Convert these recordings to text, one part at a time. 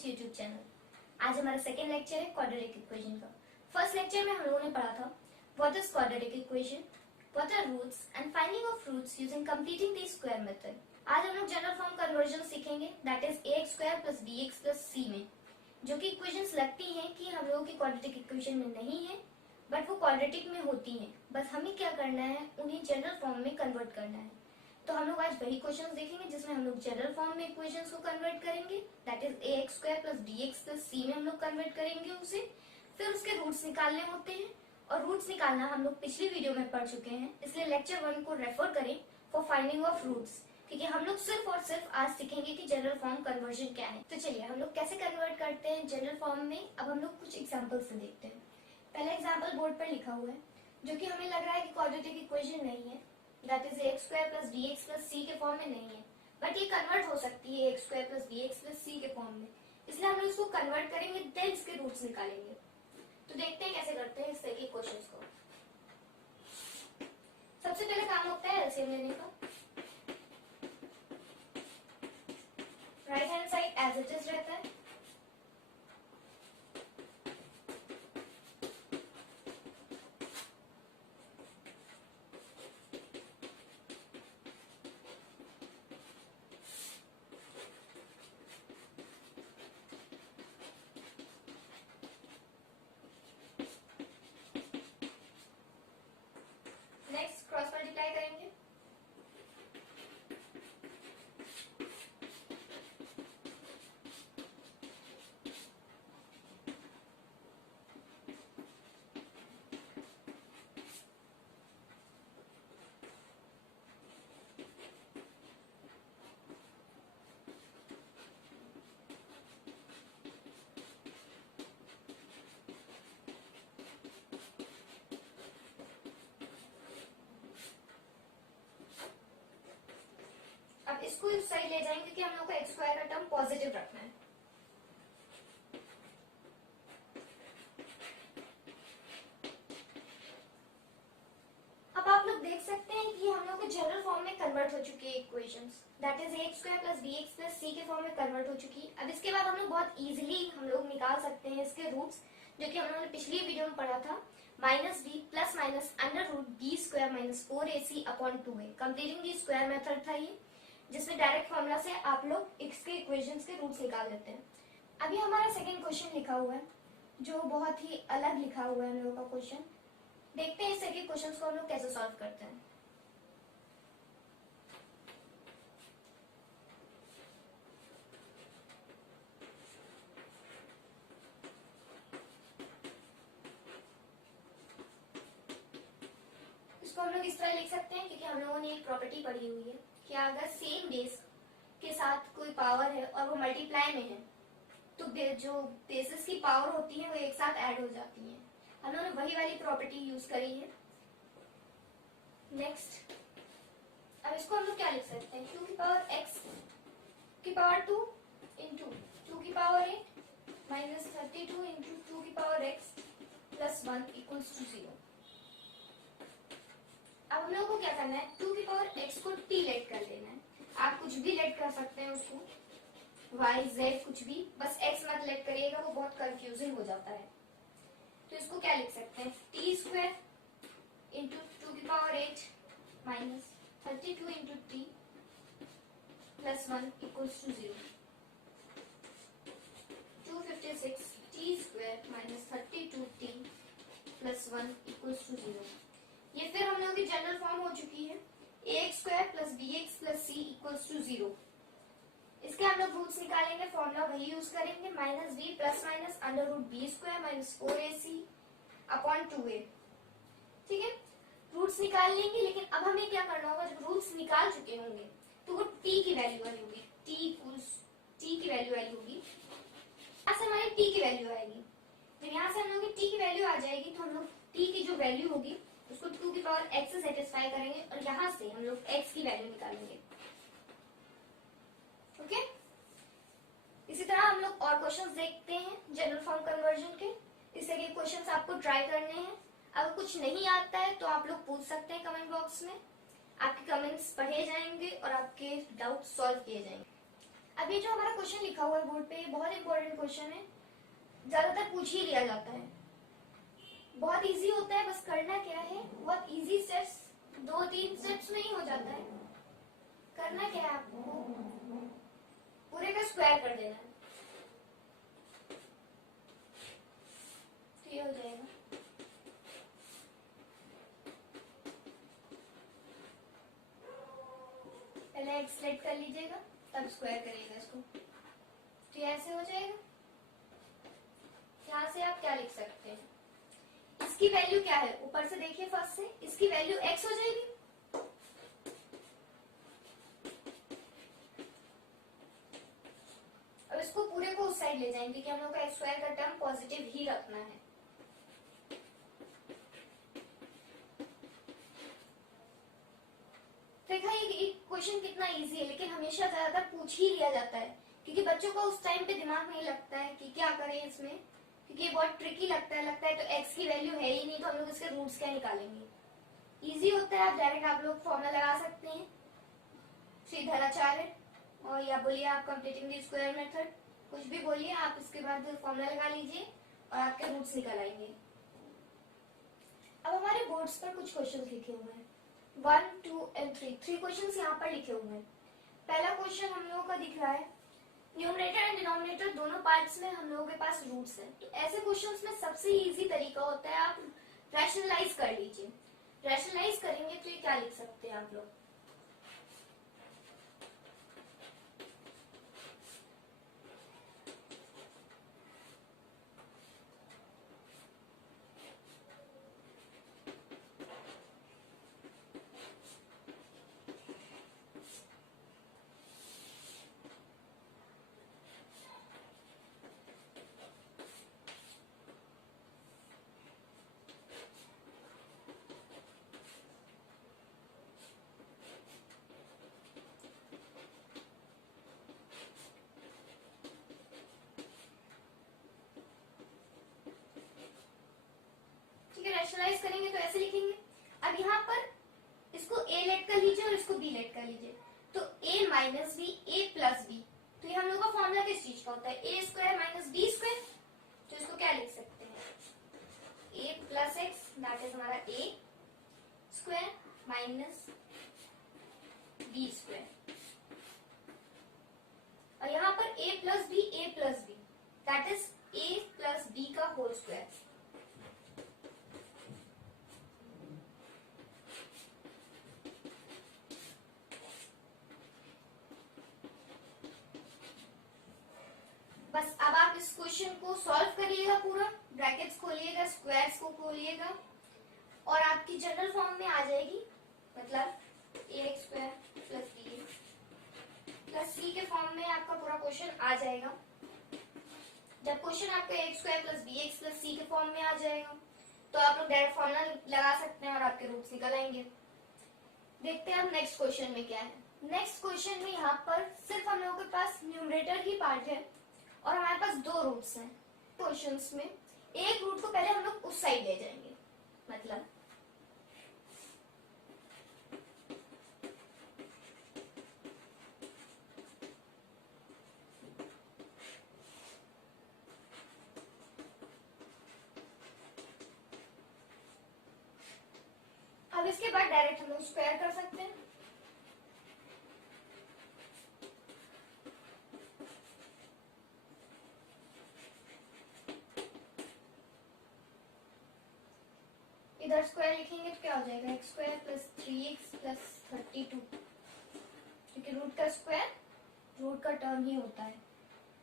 Equations YouTube channel. आज हमारा second lecture है क्वाड्रेटिक इक्वेशन का। फर्स्ट लेक्चर में हम लोगों ने पढ़ा था what is quadratic equation, what are roots and finding of roots using completing the square method. आज हम लोग जनरल फॉर्म कन्वर्जन सीखेंगे, that is ax square plus bx plus c में, जो कि इक्वेशंस लगती हैं कि हम लोगों की क्वाड्रेटिक इक्वेशन में नहीं है बट वो क्वाड्रेटिक में होती हैं। बस हमें क्या करना है, उन्हें जनरल फॉर्म में कन्वर्ट करना है। तो हम लोग आज वही क्वेश्चंस देखेंगे जिसमें हम लोग जनरल फॉर्म में इक्वेशंस को कन्वर्ट करेंगे, that is ax square plus bx plus c में हम लोग कन्वर्ट करेंगे उसे। फिर उसके रूट्स निकालने होते हैं और रूट्स निकालना हम लोग पिछली वीडियो में पढ़ चुके हैं, इसलिए लेक्चर 1 को रेफर करें फॉर फाइंडिंग ऑफ रूट्स, क्योंकि हम लोग सिर्फ और सिर्फ आज सीखेंगे कि जनरल फॉर्म कन्वर्जन क्या है। तो चलिए हम लोग कैसे कन्वर्ट करते हैं जनरल फॉर्म में, अब हम लोग कुछ एग्जाम्पल से देखते हैं। पहला एग्जाम्पल बोर्ड पर लिखा हुआ है जो कि हमें लग रहा है कि क्वाड्रेटिक इक्वेशन नहीं है, that is ax square plus bx plus c के फॉर्म में नहीं है, बट ये कन्वर्ट हो सकती है ax square plus bx plus c के फॉर्म में, इसलिए हम लोग इसको कन्वर्ट करेंगे, देन इसके रूट्स निकालेंगे। तो देखते हैं कैसे करते हैं इस तरह के क्वेश्चंस को। सबसे पहले काम होता है एलसीएम लेने का। Right hand side as it is रहता है, नेक्स्ट क्रॉस मल्टीप्लाई करेंगे। अब इसको इस साइड ले जाएंगे कि हम लोग को एक्स स्क्वायर का टर्म पॉजिटिव रखना है। अब आप लोग देख सकते हैं कि हम लोग को जनरल फॉर्म में कन्वर्ट हो चुकी है equations, that is ax square plus bx plus c के फॉर्म में कन्वर्ट हो चुकी है। अब इसके बाद हम लोग बहुत इजीली हम लोग निकाल सकते हैं इसके रूट्स, जो कि हम लोगों ने पिछली वीडियो में पढ़ा था, minus B plus minus under root B square minus 4ac upon 2a। Completing the square method था ये, जिसमें डायरेक्ट फॉर्मूला से आप लोग x के इक्वेशंस के रूट्स निकाल लेते हैं। अभी हमारा सेकंड क्वेश्चन लिखा हुआ है जो बहुत ही अलग लिखा हुआ है हम लोगों का क्वेश्चन। देखते हैं इस तरह के क्वेश्चंस को हम लोग कैसे सॉल्व करते हैं। इसको हम लोग इस तरह लिख सकते हैं, क्योंकि हम लोगों ने एक प्रॉपर्टी पढ़ी हुई है कि अगर सेम बेस के साथ कोई पावर है और वो मल्टीप्लाई में है तो जो बेसिस की पावर होती है वो एक साथ ऐड हो जाती है। हम लोगों ने वही वाली प्रॉपर्टी यूज करी है। नेक्स्ट, अब इसको हम लोग क्या लिख सकते हैं, 2 की पावर x की पावर 2 इंटू 2 की पावर 8 माइनस 32 इंटू 2 की power x plus 1 equals to 0। अब हम लोगों को क्या करना है, 2 की पावर x को t लेट कर लेना है। आप कुछ भी लेट कर सकते हैं उसको, y z कुछ भी, बस x मत लेट करिएगा, वो बहुत कंफ्यूजिंग हो जाता है। तो इसको क्या लिख सकते हैं, t स्क्वायर इंटू 2 की power 8 minus 32 into t plus 1 equals to 0। 256 t square minus 32t plus 1 equals to 0। ये फिर हम लोगों की जनरल फॉर्म हो चुकी है, ax square plus bx plus c equals to 0। इसके हम लोग रूट्स निकालेंगे, फॉर्मूला वही यूज करेंगे, minus b plus minus under root B square minus 4ac upon 2a। ठीक है, रूट्स निकाल लेंगे, लेकिन अब हमें क्या करना होगा, जब रूट्स निकाल चुके होंगे तो वो t की वैल्यू वाली होगी, t की वैल्यू वाली होगी, यहाँ से हमारी t की वैल्यू आएगी। जब यहाँ से हम लोग की t की वैल्यू आ जाएगी तो हम लोग t की जो वैल्यू होगी उसको 2 की पावर x से सेटिस्फाई करेंगे और यहाँ से हम लोग x की वैल्यू निकालेंगे। ओके, इसी तरह हम लोग और क्वेश्चंस देखते हैं जनरल फॉर्म कन्वर्जन के। इस तरह के क्वेश्चंस आपको ट्राई करने हैं। अगर कुछ नहीं आता है तो आप लोग पूछ सकते हैं कमेंट बॉक्स में, आपके कमेंट्स पढ़े जाएंगे और आपके डाउट सॉल्व किए जाएंगे। अब ये जो हमारा क्वेश्चन लिखा हुआ है बोर्ड पे, ये बहुत इंपॉर्टेंट क्वेश्चन है, ज्यादातर पूछ ही लिया जाता है। बहुत इजी होता है, बस करना क्या है, बहुत इजी स्टेप्स, 2-3 स्टेप्स में ही हो जाता है। करना क्या है आपको, पूरे का स्क्वायर कर देना है, तो ये हो जाएगा। पहले एक्स सेलेक्ट कर लीजिएगा, तब स्क्वायर करिएगा इसको, तो ये ऐसे हो जाएगा। यहाँ से आप क्या लिख सकते हैं, इसकी वैल्यू क्या है, ऊपर से देखिए फर्स्ट से, इसकी वैल्यू x हो जाएगी। अब इसको पूरे को उस साइड ले जाएंगे क्योंकि हम लोग का एक्स स्क्वायर का टर्म पॉजिटिव ही रखना है। देखा ये क्वेश्चन कितना इजी है, लेकिन हमेशा ज्यादातर पूछ ही लिया जाता है क्योंकि बच्चों को उस टाइम पे दिमाग नहीं लगता है कि क्या करें इसमें, क्योंकि ये बहुत ट्रिकी लगता है तो x की वैल्यू है ही नहीं तो हम लोग इसके रूट्स क्या निकालेंगे। इजी होता है, आप डायरेक्ट आप लोग फॉर्मूला लगा सकते हैं, श्रीधराचार्य, और या बोलिए आप कंप्लीटिंग द स्क्वायर मेथड, कुछ भी बोलिए आप, इसके बाद फॉर्मूला लगा लीजिए और आपके रूट्स निकल आएंगे। अब हमारे बोर्ड्स पर कुछ क्वेश्चन लिखे हुए हैं, 1, 2 and 3 क्वेश्चन यहाँ पर लिखे हुए हैं। पहला क्वेश्चन हम लोगों का दिख रहा है, न्यूमरेटर एंड डिनोमिनेटर दोनों पार्ट्स में हम लोगों के पास रूट्स हैं, तो ऐसे क्वेश्चंस में सबसे इजी तरीका होता है आप रैशनलाइज कर लीजिए। रैशनलाइज करेंगे तो ये क्या लिख सकते हैं आप लोग, रैशनलाइज करेंगे तो ऐसे लिखेंगे। अब यहाँ पर इसको a लेट कर लीजिए और इसको b लेट कर लीजिए, तो a minus B, a plus B, तो ये हम लोग का फॉर्मूला किस चीज का होता है, a square minus B square, तो इसको क्या लिख सकते हैं, a plus X that is हमारा a square minus B square, और यहाँ पर a plus B that is a plus B का होल स्क्वायर। बस अब आप इस क्वेश्चन को सॉल्व करिएगा, पूरा ब्रैकेट्स खोलिएगा, स्क्वायर्स को खोलिएगा और आपकी जनरल फॉर्म में आ जाएगी, मतलब ax square plus bx plus c के फॉर्म में आपका पूरा क्वेश्चन आ जाएगा। जब क्वेश्चन आपका ax square plus bx plus c के फॉर्म में आ जाएगा तो आप लोग डायरेक्ट फॉर्मूला लगा सकते हैं और आपके रूट्स निकल आएंगे। देखते हैं अब नेक्स्ट क्वेश्चन में क्या है। नेक्स्ट क्वेश्चन में यहाँ पर सिर्फ हम लोगों के पास न्यूमरेटर ही पार्ट है और हमारे पास 2 रूट्स हैं। क्वेश्चंस में एक रूट को पहले हम लोग उस साइड ले जाएंगे, मतलब अब इसके बाद डायरेक्ट हम लोग स्क्वायर कर सकते हैं। इधर स्क्वायर लिखेंगे तो क्या हो जाएगा, X square plus 3x plus 32, क्योंकि रूट का स्क्वायर रूट का टर्म ही होता है,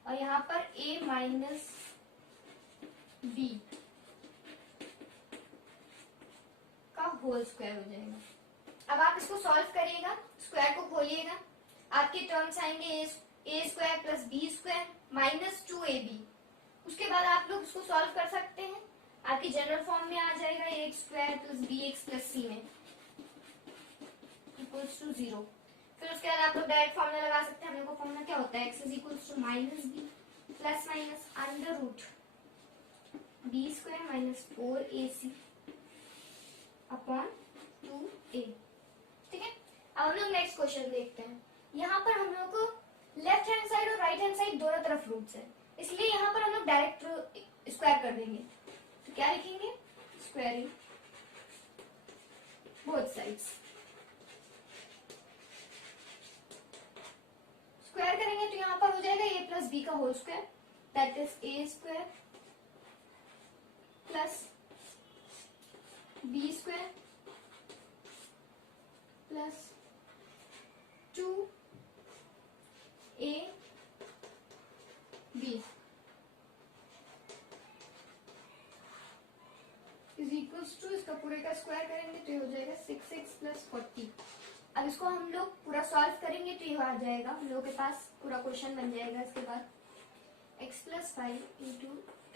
और यहाँ पर a माइनस बी का होल स्क्वायर हो जाएगा। अब आप इसको सॉल्व करिएगा, स्क्वायर को खोलिएगा, आपके टर्म्स आएंगे a square plus B square minus 2ab, उसके बाद आप लोग इसको सॉल्व कर सकते हैं, आपकी जनरल फॉर्म में आ जाएगा X square plus B X plus C में इक्वल्स टू 0। फिर उसके बाद आप लोग डायरेक्ट फॉर्मूला लगा सकते हैं। हम लोग का फॉर्मूला क्या होता है, X is equals to minus B plus minus under root B square minus 4ac upon 2a। ठीक है, अब हम लोग नेक्स्ट क्वेश्चन देखते हैं। यहाँ पर हम लोग को लेफ्ट हैंड साइड और राइट हैंड साइड दोनों तरफ रूट्स है, इसलिए यहाँ पर हम लोग डायरेक्ट स्क्वायर कर देंगे। तो क्या लिखेंगे, स्क्वायरिंग बोथ साइड्स। स्क्वायर करेंगे तो यहाँ पर हो जाएगा a प्लस बी का whole square, that is a square plus B square plus 2ab is equals to, इसका पूरे का स्क्वायर करेंगे तो ये हो जाएगा 6x प्लस 40। अब इसको हम लोग पूरा सॉल्व करेंगे तो ये आ जाएगा, हम लोगों के पास पूरा क्वेश्चन बन जाएगा। इसके बाद x plus 5 into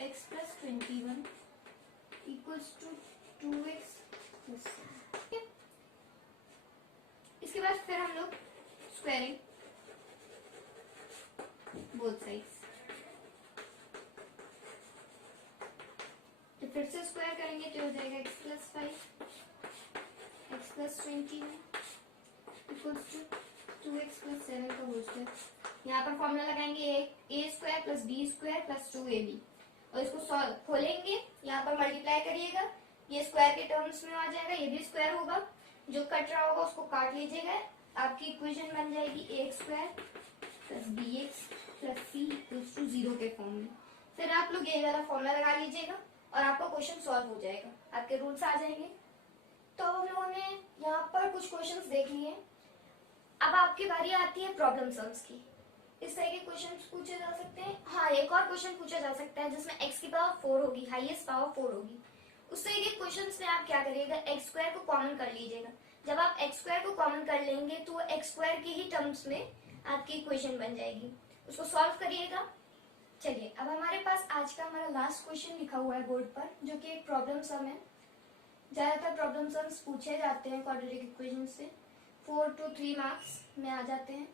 X plus 21 equals to 2x plus, इसके बाद फिर हम लोग स्क्वायरिंग बोथ साइड्स, तो फिर से स्क्वायर करेंगे तो हो जाएगा x plus 5 X plus 21 equals to 2x plus 7 का होल स्क्वायर। यहाँ पर फॉर्मूला लगाएंगे a square plus B square plus 2ab और इसको सॉल्व खोलेंगे, यहाँ पर मल्टीप्लाई करिएगा, ये स्क्वायर के टर्म्स में आ जाएगा, ये भी स्क्वायर होगा, जो कट रहा होगा उसको काट लीजिएगा, आपकी इक्वेशन बन जाएगी a square plus B X plus C equals to 0 के फॉर्म में। फिर आप लोग ये वाला फॉर्मूला लगा लीजिएगा और आपका क्वेश्चन सॉल्व हो जाएगा, आपके रूल्स आ जाएंगे। तो हम लोगों ने यहाँ पर कुछ क्वेश्चंस देख लिए। अब आपकी बारी आती है प्रॉब्लम सॉल्व्स की। इस तरह के क्वेश्चंस पूछे जा सकते हैं। हाँ, एक और क्वेश्चन पूछा जा सकता है जिसमें x की पावर 4 होगी, हाईएस्ट पावर 4 होगी। उस तरह के क्वेश्चंस में आप क्या करिएगा, एक्स स्क्वायर को कॉमन कर लीजिएगा। जब आप एक्स स्क्वायर को कॉमन कर लेंगे तो वो एक्स स्क्वायर के ही टर्म्स में आपकी इक्वेशन बन जाएगी, उसको सॉल्व करिएगा। चलिए, अब हमारे पास आज का हमारा लास्ट क्वेश्चन लिखा हुआ है बोर्ड पर, जो कि एक प्रॉब्लम सम है। ज्यादातर प्रॉब्लम सम्स पूछे जाते हैं क्वाड्रेटिक इक्वेशन से, 4 to 3 मार्क्स में आ जाते हैं।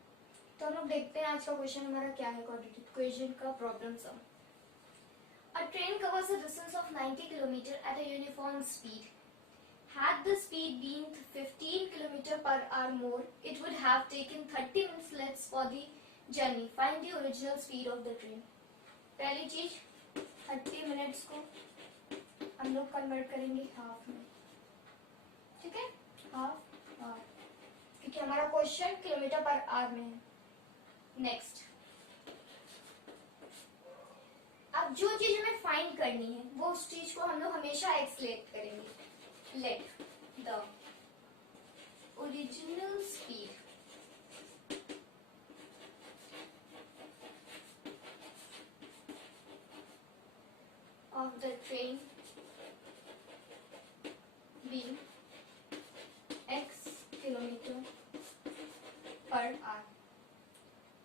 तो हम लोग देखते हैं आज का क्वेश्चन हमारा क्या है क्वाड्रेटिक इक्वेशन का problem sum. A train covers a distance of 90 km at a uniform speed. Had the speed been 15 km per hour more, it would have taken 30 minutes less for the journey. Find the original speed of the train. पहली चीज 30 minutes को हम लोग convert करेंगे half में, ठीक है, half hour, क्योंकि हमारा क्वेश्चन किलोमीटर पर आवर में है। नेक्स्ट, अब जो चीज हमें फाइंड करनी है वो उस चीज को हम लोग हमेशा एक्स लेट करेंगे। Let the original speed of the train being x kilometer per hour.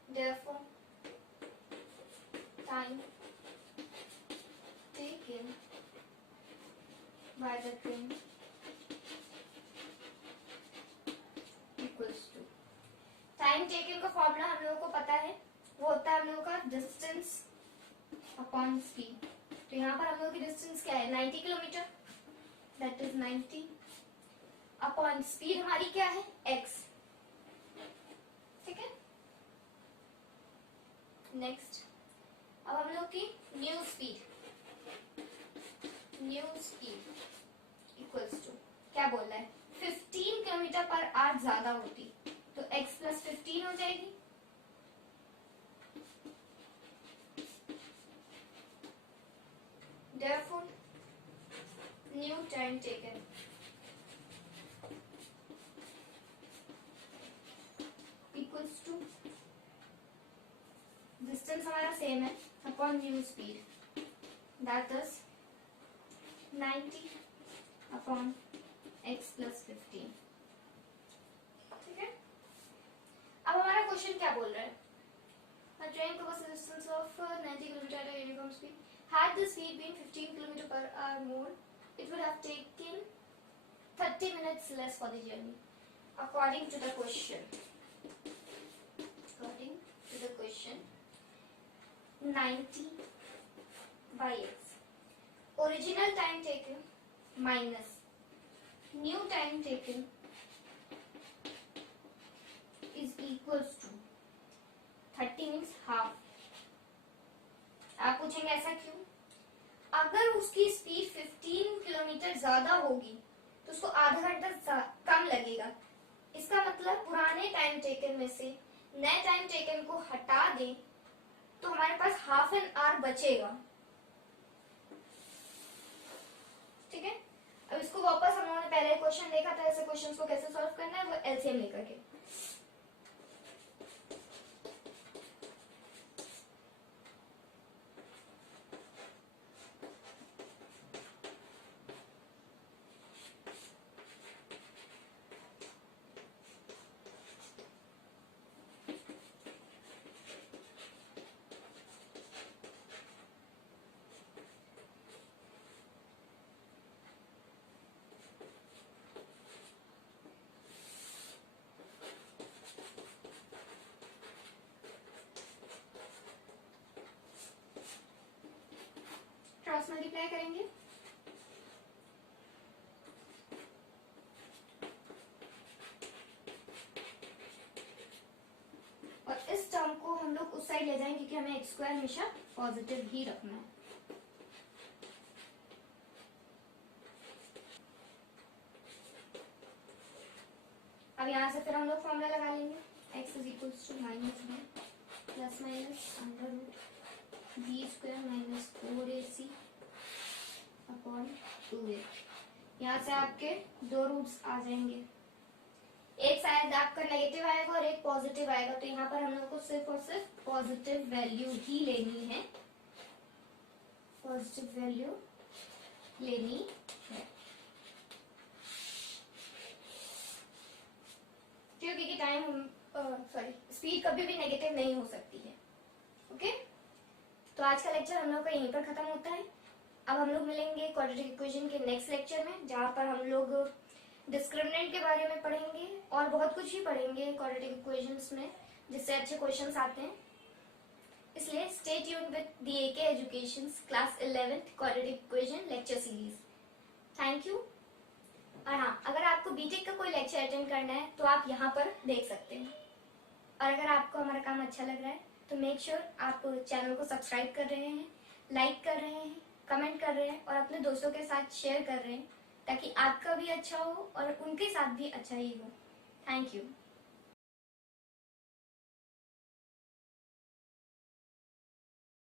Therefore, time taken by the train equals to, time taken का फॉर्मूला हम लोगों को पता है, वो होता है हम लोगों का डिस्टेंस अपॉन स्पीड। तो यहाँ पर हम लोगों की डिस्टेंस क्या है, 90 kilometre, that is 90 upon speed हमारी क्या है, x, ठीक है। नेक्स्ट, अब हम लोग की न्यू स्पीड इक्वल्स टू, क्या बोल रहा है, 15 किलोमीटर पर आवर ज्यादा होती तो x प्लस 15 हो जाएगी, therefore new time taken equals to, distance हमारा सेम है, upon new speed, that is 90 upon x plus 15, ठीक है। अब हमारा क्वेश्चन क्या बोल रहा है, a train covers a distance of 90 km at a uniform speed. Had the speed been 15 km per hour more, it would have taken 30 minutes less for the journey. According to the question, 90 by x, original time taken minus new time taken is equals to 30 means half. आप पूछेंगे ऐसा क्यों? अगर उसकी speed 15 kilometre ज्यादा होगी तो उसको आधा घंटा कम लगेगा। इसका मतलब पुराने टाइम टेकन में से नए टाइम टेकन को हटा दें तो हमारे पास हाफ एन आवर बचेगा। ठीक है, अब इसको वापस हम लोगों ने पहले क्वेश्चन देखा था, ऐसे क्वेश्चंस को कैसे सॉल्व करना है, वो एलसीएम लेकर के। क्रॉस मल्टीप्लाई करेंगे, और इस टर्म को हम लोग उस साइड ले जाएंगे क्योंकि हमें एक्स स्क्वायर हमेशा पॉजिटिव ही रखना है। अब यहाँ से फिर हम लोग फॉर्मूला लगा लेंगे, x is equals to minus B plus minus under root B square minus 4ac upon 2a। यहाँ से आपके दो रूट्स आ जाएंगे, एक शायद आपका नेगेटिव आएगा और एक पॉजिटिव आएगा, तो यहाँ पर हम लोग को सिर्फ और सिर्फ पॉजिटिव वैल्यू ही लेनी है, पॉजिटिव वैल्यू लेनी है, क्योंकि टाइम स्पीड कभी भी नेगेटिव नहीं हो सकती है। ओके, तो आज का लेक्चर हम लोग का यहीं पर खत्म होता है। अब हम लोग मिलेंगे क्वाड्रेटिक इक्वेशन के नेक्स्ट लेक्चर में, जहाँ पर हम लोग डिस्क्रिमिनेंट के बारे में पढ़ेंगे और बहुत कुछ ही पढ़ेंगे क्वाड्रेटिक इक्वेशंस में, जिससे अच्छे क्वेश्चंस आते हैं। इसलिए stay tuned with the AK educations class 11th quadratic equation lecture series. Thank you. और हाँ, अगर आपको बीटेक का कोई लेक्चर अटेंड करना है तो आप यहाँ पर देख सकते हैं। और अगर आपको हमारा काम अच्छा लग रहा है तो मेक श्योर आप चैनल को सब्सक्राइब कर रहे हैं, लाइक कर रहे हैं, कमेंट कर रहे हैं और अपने दोस्तों के साथ शेयर कर रहे हैं, ताकि आपका भी अच्छा हो और उनके साथ भी अच्छा ही हो। Thank you.